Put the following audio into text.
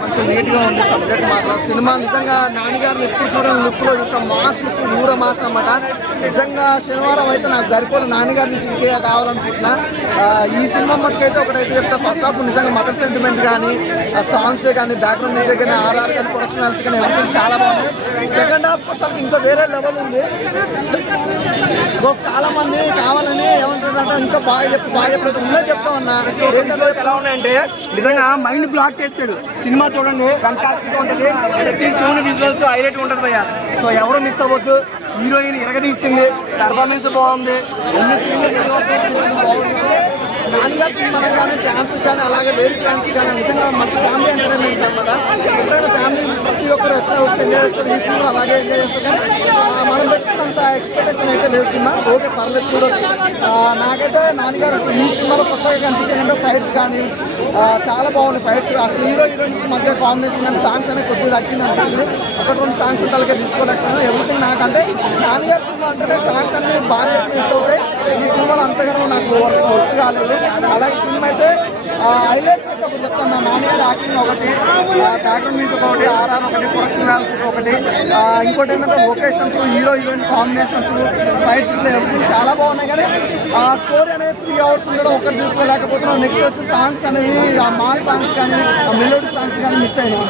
మంచి నీట్గా ఉంది సబ్జెక్ట్ మాత్రం. సినిమా నిజంగా నాన్నగారిని ఎప్పుడు చూడని లుక్లో చూసాం. మాస్ లుక్, ఊర మాస్ అన్నమాట. నిజంగా శనివారం అయితే నాకు సరిపోలే, నాన్నగారి నుంచి ఇంకే కావాలనుకుంటున్నా. ఈ సినిమా మటుకైతే ఒకటైతే చెప్తా, ఫస్ట్ హాఫ్ నిజంగా మదర్ సెంటిమెంట్ కానీ, సాంగ్సే కానీ, బ్యాక్గ్రౌండ్ మ్యూజిక్ కానీ, ఆర్ఆర్ కానీ, ప్రొడక్షన్ వాల్స్ కానీ ఎవరికైనా చాలా బాగుంది. సెకండ్ హాఫ్ అసలు ఇంకా వేరే లెవెల్ ఉంది. చాలా మంది కావాలని ఏమంటారంటే ఇంకా బాగా చెప్పినట్టు ఉందే చెప్తా ఉన్నా. ఏంటంటే ఎలా ఉన్నాయంటే నిజంగా మైండ్ బ్లాక్ చేస్తాడు. సినిమా చూడండి, ఫంటాస్టిక్ ఉంటుంది. సోని విజువల్స్ హైలైట్ ఉంటుంది భయ్య. సో ఎవరు మిస్ అవ్వద్దు. హీరోయిన్ ఇరగదీసింది, పెర్ఫార్మెన్స్ బాగుంది. నాన్నగారి సినిమా కానీ డ్యాన్స్ కానీ అలాగే లేడీ డ్యాన్స్ కానీ నిజంగా మంచి ఫ్యామిలీ ఎంటర్టైన్మెంట్ అనమాట. ఎప్పుడైనా ఫ్యామిలీ ప్రతి ఒక్కరు ఎట్లా వచ్చి ఎంజాయ్ చేస్తారు, ఈ సినిమా అలాగే ఎంజాయ్ చేస్తారు. మనం పెట్టుకున్నంత ఎక్స్పెక్టేషన్ అయితే లేదు సినిమా. ఓకే పర్లేదు చూడొచ్చు. నాకైతే నాన్నగారు ఈ సినిమాలో కొత్తగా కనిపించాలంటే ఫైట్స్ కానీ చాలా బాగుంది. ఫైట్స్ అసలు హీరోయిన్ మధ్య కాంబినేషన్ కానీ సాంగ్స్ అనేది కొద్దిగా తగ్గింది అనిపించింది. ఒకటి రెండు సాంగ్స్ ఉంటాలకే తీసుకోలేకపోయినా. ఎవ్రీథింగ్ నాకంటే నాన్నగారి సినిమా అంటేనే సాంగ్స్ అన్ని బాగా హిట్ అవుతాయి. ఈ సినిమాలో అంతగానో నాకు వర్క్ కాలేదు. అలాగే సినిమా అయితే హైలైట్స్ అయితే ఒకటి చెప్తాను. నా నాన్నగారి యాక్టింగ్ ఒకటి, బ్యాక్గ్రౌండ్ మ్యూజిక్ ఒకటి, ఆర్ఆర్ ఒకటి, ప్రొడక్షన్ వాల్స్ ఒకటి, ఇంకోటి ఏంటంటే లొకేషన్స్, హీరోయిన్ కాంబినేషన్స్, ఫైట్స్ ఇట్లా ఎవ్రీథింగ్ చాలా బాగున్నాయి. కానీ ఆ స్టోరీ అనేది 3 hours ఉండడం ఒకటి తీసుకోలేకపోతున్నాం. నెక్స్ట్ వచ్చి సాంగ్స్ అనేవి, ఆ మాస్ సాంగ్స్ కానీ, ఆ మెలోడీ సాంగ్స్ కానీ మిస్ అయినాయి.